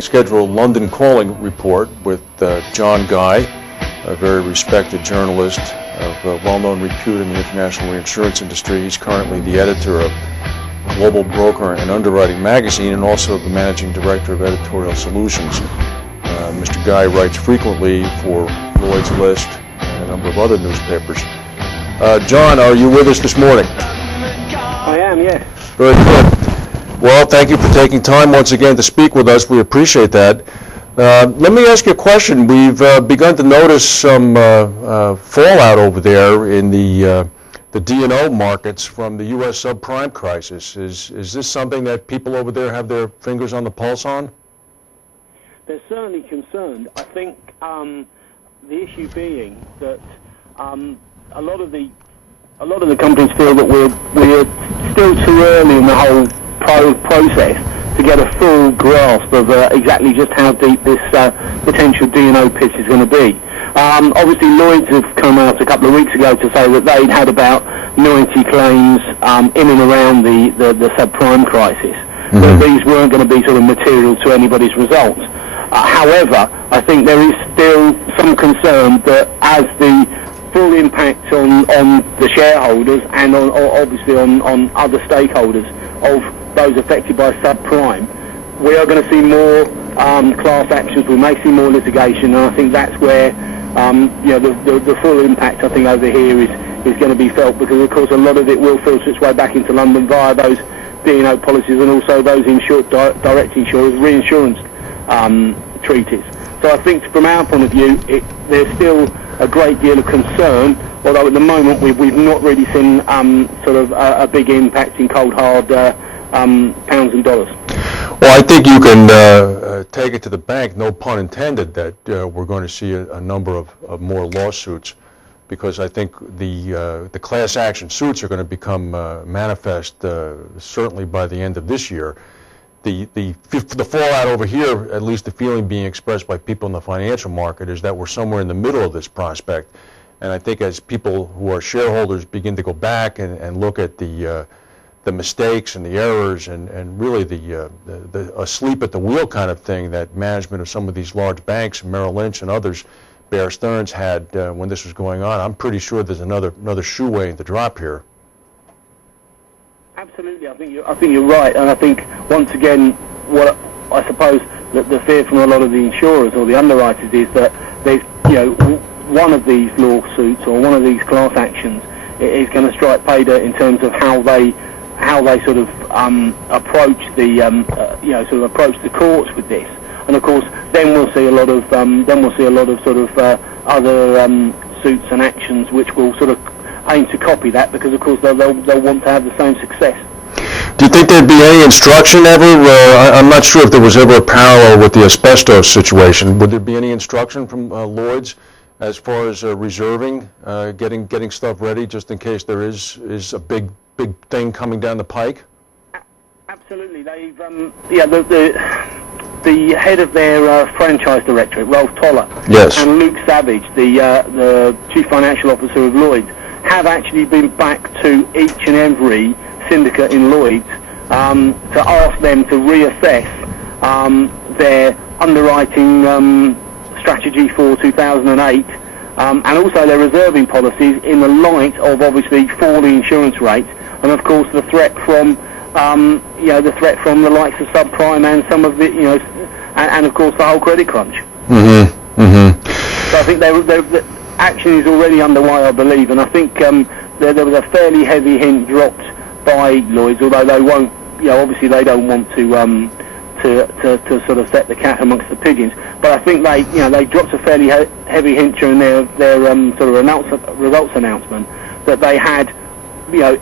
Scheduled London Calling report with John Guy, a very respected journalist of well-known repute in the international reinsurance industry. He's currently the editor of Global Broker and Underwriting magazine and also the managing director of Editorial Solutions. Mr. Guy writes frequently for Lloyds List and a number of other newspapers. John, are you with us this morning? I am, yes. Very good. Well, thank you for taking time once again to speak with us. We appreciate that. Let me ask you a question. We've begun to notice some fallout over there in the D&O markets from the U.S. subprime crisis. Is this something that people over there have their fingers on the pulse on? They're certainly concerned. I think the issue being that a lot of the companies feel that we're still too early in the whole process to get a full grasp of exactly just how deep this potential D&O pit is going to be. Obviously, Lloyds have come out a couple of weeks ago to say that they'd had about 90 claims in and around the subprime crisis. Mm-hmm. That these weren't going to be sort of material to anybody's results. However, I think there is still some concern that as the full impact on the shareholders and obviously on other stakeholders of those affected by subprime, we are going to see more class actions. We may see more litigation, and I think that's where the full impact I think over here is going to be felt, because of course a lot of it will filter its way back into London via those D&O policies and also those direct insurers reinsurance treaties. So I think from our point of view, there's still a great deal of concern, although at the moment we've not really seen sort of a big impact in cold hard pounds and dollars. Well, I think you can take it to the bank, no pun intended, that we're going to see a number of more lawsuits, because I think the class action suits are going to become manifest certainly by the end of this year. The fallout over here, at least the feeling being expressed by people in the financial market, is that we're somewhere in the middle of this prospect. And I think as people who are shareholders begin to go back and look at the mistakes and the errors and really the asleep at the wheel kind of thing that management of some of these large banks, Merrill Lynch and others, Bear Stearns, had when this was going on, I'm pretty sure there's another shoe waiting to drop here. Absolutely, I think you're right, and I think once again, what I suppose that the fear from a lot of the insurers or the underwriters is that there's one of these lawsuits or one of these class actions is going to strike pay dirt in terms of how they sort of approach the approach the courts with this, and of course then we'll see a lot of sort of other suits and actions which will sort of aim to copy that, because of course they'll want to have the same success. Do you think there'd be any instruction ever? I'm not sure if there was ever a parallel with the asbestos situation. Would there be any instruction from Lloyds as far as reserving, getting stuff ready just in case there is a big thing coming down the pike? Absolutely. They've the head of their franchise directorate, Ralph Toller, yes, and Luke Savage, the chief financial officer of Lloyds, have actually been back to each and every syndicate in Lloyds to ask them to reassess their underwriting strategy for 2008 and also their reserving policies in the light of obviously falling insurance rates and of course the threat from the likes of subprime and some of the and of course the whole credit crunch. Mm-hmm. Mm-hmm. So I think the action is already underway, I believe, and I think there was a fairly heavy hint dropped by Lloyds, although they won't, obviously they don't want to sort of set the cat amongst the pigeons. But I think they dropped a fairly heavy hint during their sort of results announcement that they had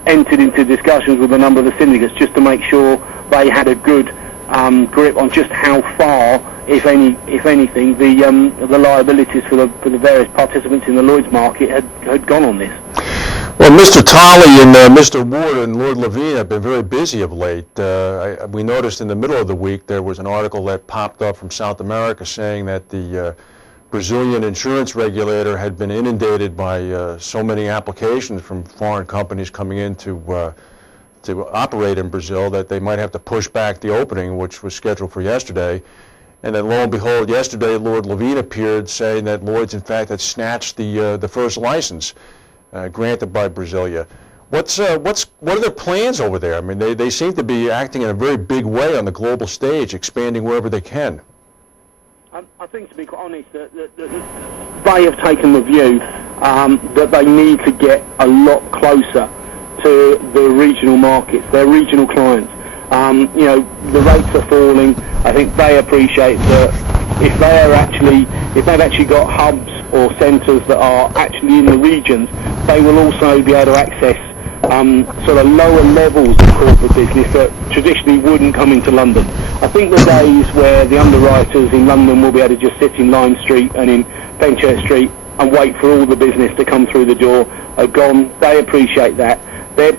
entered into discussions with a number of the syndicates just to make sure they had a good grip on just how far, if anything, the liabilities for the various participants in the Lloyds market had gone on this. Well, Mr. Tolley and Mr. Ward and Lord Levine have been very busy of late. We noticed in the middle of the week there was an article that popped up from South America saying that the Brazilian insurance regulator had been inundated by so many applications from foreign companies coming in to operate in Brazil that they might have to push back the opening, which was scheduled for yesterday. And then lo and behold, yesterday Lord Levine appeared saying that Lloyds, in fact, had snatched the first license granted by Brasilia. What are their plans over there? I mean, they seem to be acting in a very big way on the global stage, expanding wherever they can. I think, to be quite honest, that they have taken the view that they need to get a lot closer to the regional markets, their regional clients. The rates are falling. I think they appreciate that if they've actually got hubs or centres that are actually in the regions, they will also be able to access sort of lower levels of corporate business that traditionally wouldn't come into London. I think the days where the underwriters in London will be able to just sit in Lime Street and in Fenchurch Street and wait for all the business to come through the door are gone. They appreciate that. They're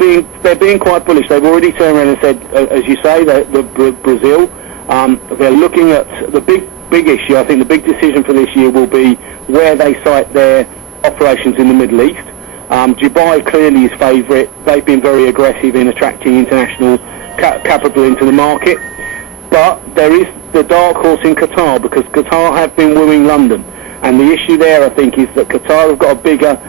being quite bullish. They've already turned around and said, as you say, Brazil. They're looking at the big issue. I think the big decision for this year will be where they site their operations in the Middle East. Dubai clearly is favourite. They've been very aggressive in attracting international capital into the market. But there is the dark horse in Qatar, because Qatar have been wooing London. And the issue there, I think, is that Qatar have got a bigger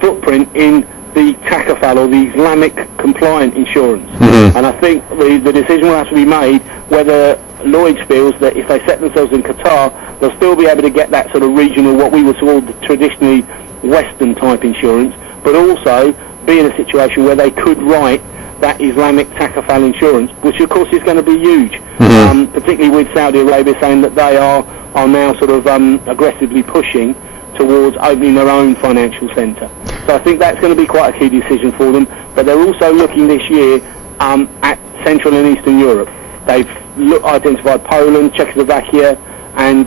footprint in the takaful, or the Islamic compliant insurance. Mm-hmm. And I think the decision will have to be made whether Lloyds feels that if they set themselves in Qatar, they'll still be able to get that sort of regional, what we would call traditionally Western type insurance, but also be in a situation where they could write that Islamic takaful insurance, which of course is going to be huge, mm-hmm. Particularly with Saudi Arabia saying that they are now sort of aggressively pushing towards opening their own financial centre. So I think that's going to be quite a key decision for them. But they're also looking this year at Central and Eastern Europe. They've identified Poland, Czechoslovakia, and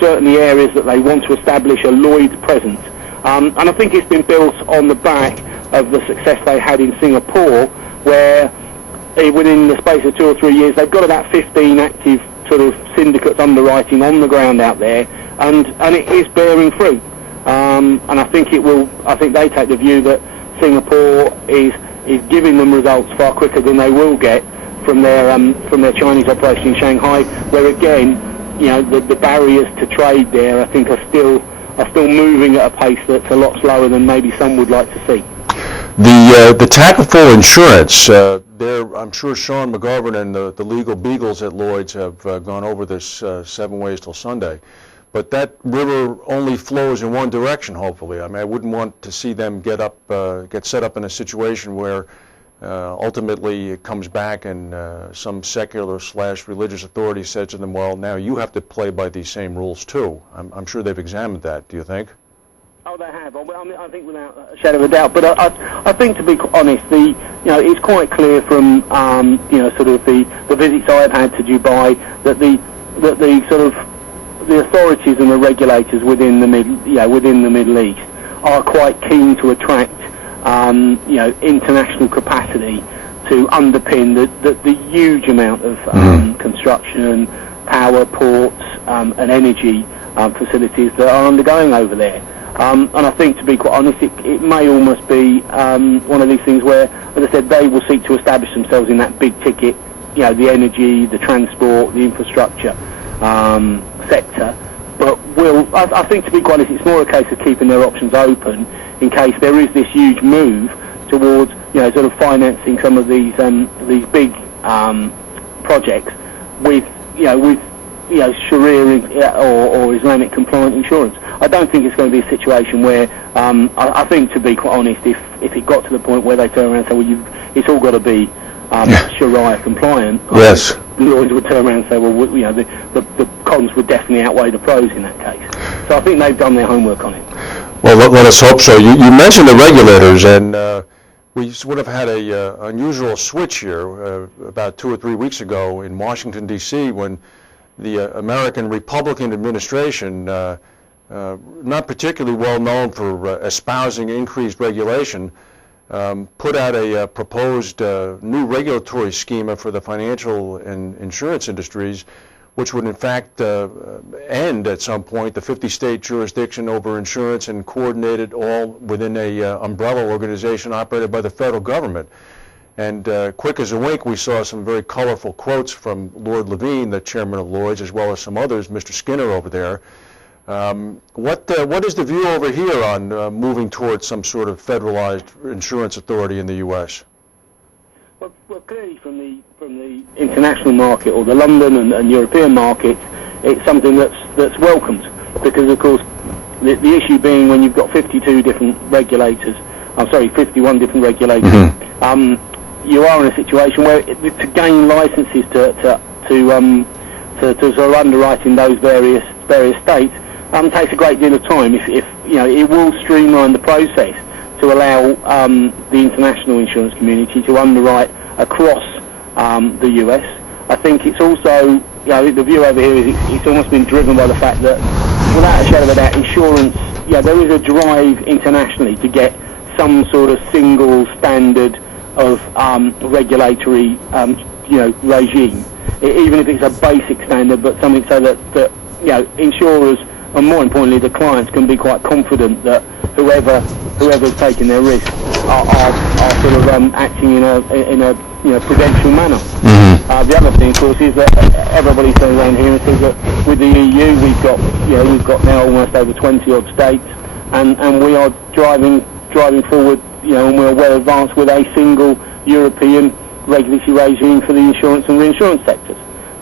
certainly areas that they want to establish a Lloyds presence. And I think it's been built on the back of the success they had in Singapore, where within the space of 2 or 3 years they've got about 15 active sort of syndicates underwriting on the ground out there, and it is bearing fruit. And I think they take the view that Singapore is giving them results far quicker than they will get from their Chinese operation in Shanghai, where again, the barriers to trade there, I think, are still moving at a pace that's a lot slower than maybe some would like to see. The takaful insurance, I'm sure Sean McGovern and the legal beagles at Lloyds have gone over this 7 ways till Sunday. But that river only flows in one direction, hopefully. I mean, I wouldn't want to see them get set up in a situation where ultimately it comes back and some secular/religious authority says to them, well, now you have to play by these same rules too. I'm sure they've examined that, do you think? Oh, they have. I think without a shadow of a doubt. But I think, to be honest, it's quite clear from sort of the visits I've had to Dubai that the authorities and the regulators within the Middle East are quite keen to attract international capacity to underpin the huge amount of construction, power, ports, and energy facilities that are undergoing over there. And I think, to be quite honest, it may almost be one of these things where, as I said, they will seek to establish themselves in that big ticket, the energy, the transport, the infrastructure sector. But I think, to be quite honest, it's more a case of keeping their options open in case there is this huge move towards, sort of financing some of these big projects with Sharia or Islamic compliant insurance. I don't think it's going to be a situation where I think, to be quite honest, if it got to the point where they turn around and say, well, it's all got to be Sharia compliant, yes, Lloyds would turn around and say, well, the cons would definitely outweigh the pros in that case. So I think they've done their homework on it. Well, let us hope so. You mentioned the regulators, and we would have had a unusual switch here about 2 or 3 weeks ago in Washington, D.C., when the American Republican administration, not particularly well known for espousing increased regulation, put out a proposed new regulatory schema for the financial and insurance industries, which would in fact end at some point the 50-state jurisdiction over insurance and coordinate it all within a umbrella organization operated by the federal government. And quick as a wink, we saw some very colorful quotes from Lord Levine, the chairman of Lloyds, as well as some others, Mr. Skinner over there. What is the view over here on moving towards some sort of federalized insurance authority in the U.S.? Well, clearly from the international market or the London and European market, it's something that's welcomed, because of course the issue being when you've got 52 different regulators, 51 different regulators, you are in a situation where to gain licenses to sort of underwrite in those various states takes a great deal of time. If you know, it will streamline the process to allow the international insurance community to underwrite across the US. I think it's also, you know, the view over here is it's almost been driven by the fact that, without a shadow of a doubt, insurance, there is a drive internationally to get some sort of single standard of regulatory, regime, even if it's a basic standard, but something so that insurers, and more importantly the clients, can be quite confident that whoever's taking their risk are sort of acting in a prudential manner. The other thing, of course, is that everybody turns around here and says that with the EU we've got now almost over 20 odd states, and we are driving forward, and we're well advanced with a single European regulatory regime for the insurance and reinsurance sectors.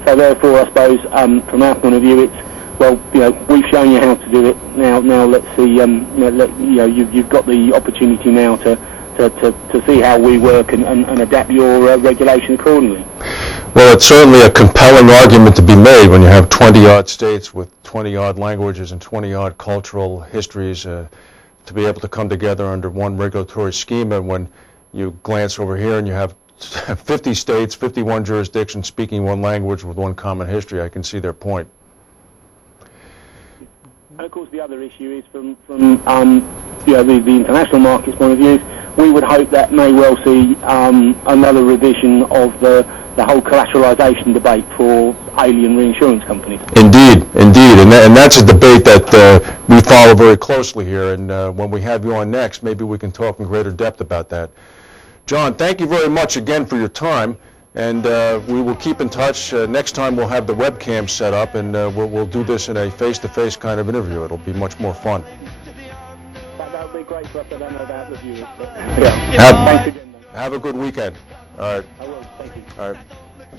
So therefore, I suppose from our point of view, it's, well, we've shown you how to do it. Now let's see. You've got the opportunity now to see how we work and adapt your regulation accordingly. Well, it's certainly a compelling argument to be made when you have 20-odd states with 20-odd languages and 20-odd cultural histories to be able to come together under one regulatory schema. When you glance over here and you have 50 states, 51 jurisdictions speaking one language with one common history, I can see their point. And of course, the other issue is from the international market's point of view, we would hope that may well see another revision of the whole collateralization debate for alien reinsurance companies. Indeed, and that's a debate that we follow very closely here, and when we have you on next, maybe we can talk in greater depth about that. John, thank you very much again for your time, and we will keep in touch. Next time we'll have the webcam set up, and we'll do this in a face-to-face kind of interview. It'll be much more fun. That would be great for us. I don't know about the viewers, but Yeah. thanks again. Have a good weekend. All right. I will. Thank you. All right.